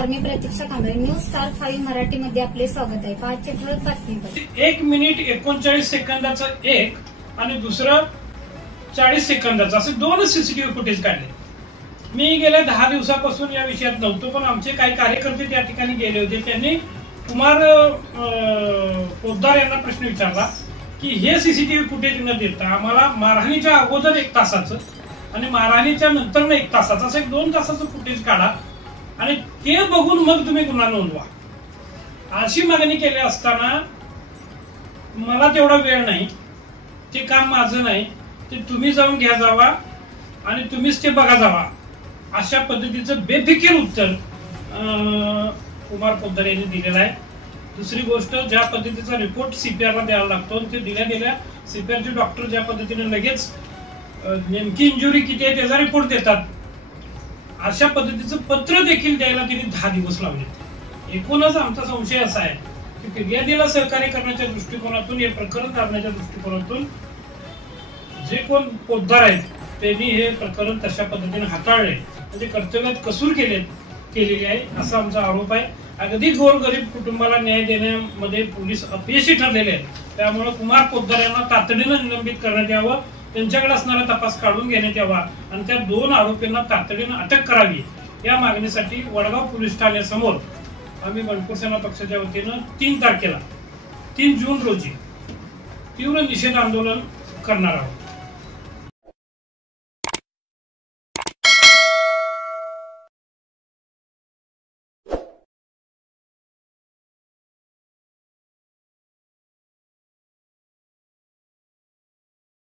नमस्कार, मी प्रतीक्षा Kamble. News star 5 मराठीमध्ये आपले स्वागत आहे. आजचे ठळक बातमी. 1 मिनिट 39 सेकंदाचं एक आणि दुसरं 40 सेकंदाचं असे दोन सीसीटीव्ही फुटेज काढले. मी गेल्या 10 दिवसापासून या विषयात नव्हतो, पण आमचे काही कार्यकर्ते त्या ठिकाणी गेले होते. त्यांनी कुमार पोद्दार यांना प्रश्न विचारला की हे सीसीटीव्ही फुटेज न देता आम्हाला मारहाणीच्या अगोदर 1 तासाचं आणि मारहाणीच्या नंतर 1 तासाचं असं 2 तासाचं फुटेज काढा आणि ते बघून मग तुम्ही गुन्हा नोंदवा अशी मागणी केली असताना मला तेवढा वेळ नाही, ते काम माझं नाही, ते तुम्ही जाऊन घ्या जावा आणि तुम्हीच ते बघा जावा अशा पद्धतीचं बेफिकीर उत्तर कुमार पोद्दार यांनी दिलेलं आहे. दुसरी गोष्ट, ज्या पद्धतीचा रिपोर्ट सीपीआरला द्यावा लागतो ते दिल्या सीपीआरचे डॉक्टर ज्या पद्धतीने लगेच नेमकी इंजुरी किती आहे त्याचा रिपोर्ट देतात, अशा पद्धतीचं पत्र देखील द्यायला तिने 10 दिवस लावले. एकूणच आमचा संशय असा आहे की फिर्यादीला सहकार्य करण्याच्या दृष्टिकोनातून, हे प्रकरण करण्याच्या दृष्टिकोनातून जे कोण पोद्दार आहेत त्यांनी हे प्रकरण तशा पद्धतीने हाताळले, म्हणजे कर्तव्यात कसूर केलेली आहे असा आमचा आरोप आहे. अगदी गोरगरीब कुटुंबाला न्याय देण्यामध्ये पोलीस अपयशी ठरलेले आहेत. त्यामुळे कुमार पोद्दार यांना तातडीनं निलंबित करण्यात यावं, त्यांच्याकडे असणारा तपास काढून घेण्यात यावा आणि त्या 2 आरोपींना तातडीनं अटक करावी या मागणीसाठी वडगाव पोलीस ठाण्यासमोर आम्ही बनपूर सेना पक्षाच्या वतीनं 3 जून रोजी तीव्र निषेध आंदोलन करणार आहोत.